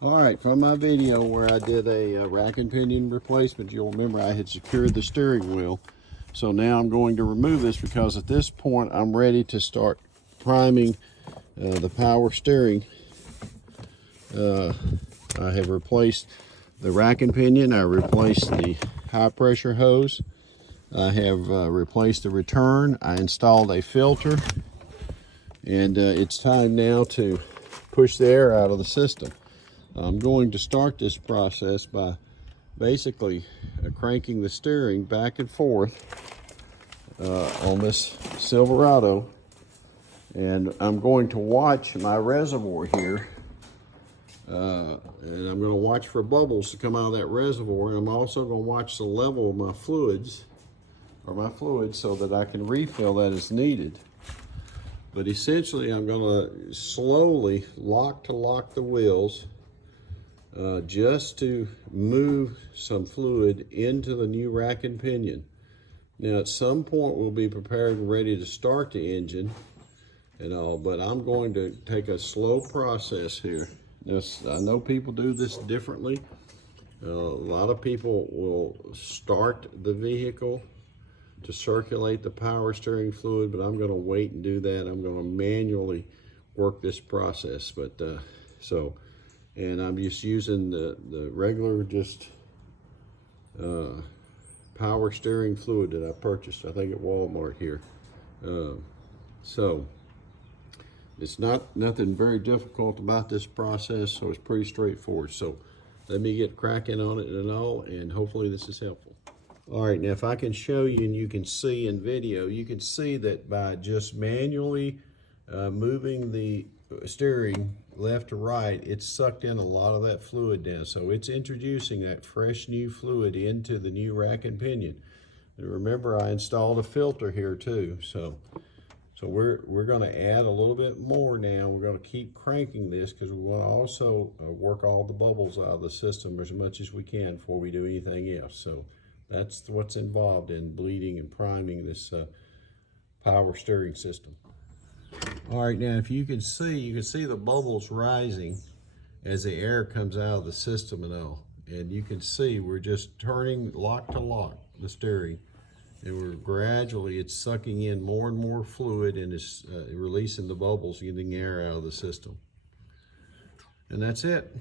All right, from my video where I did a rack and pinion replacement, you'll remember I had secured the steering wheel. So now I'm going to remove this because at this point I'm ready to start priming the power steering. I have replaced the rack and pinion. I replaced the high pressure hose. I have replaced the return. I installed a filter, and it's time now to push the air out of the system. I'm going to start this process by basically cranking the steering back and forth on this Silverado, and I'm going to watch my reservoir here, and I'm going to watch for bubbles to come out of that reservoir, and I'm also going to watch the level of my fluids, so that I can refill that as needed. But essentially I'm going to slowly lock the wheels just to move some fluid into the new rack and pinion. Now at some point we'll be prepared and ready to start the engine and all, but I'm going to take a slow process here. Now, I know people do this differently. A lot of people will start the vehicle to circulate the power steering fluid, but I'm going to wait and do that. I'm going to manually work this process. But and I'm just using the regular power steering fluid that I purchased, I think at Walmart here. So it's nothing very difficult about this process, so it's pretty straightforward. So let me get cracking on it and all, and hopefully this is helpful. All right, now if I can show you, and you can see in video, you can see that by just manually moving the steering left to right, it's sucked in a lot of that fluid down. So it's introducing that fresh new fluid into the new rack and pinion. And remember, I installed a filter here too. So we're going to add a little bit more now. We're going to keep cranking this because we want to also work all the bubbles out of the system as much as we can before we do anything else. So that's what's involved in bleeding and priming this power steering system. All right, now if you can see the bubbles rising as the air comes out of the system and all. And you can see we're just turning lock to lock the steering, and we're gradually, it's sucking in more and more fluid, and it's releasing the bubbles, getting air out of the system. And that's it.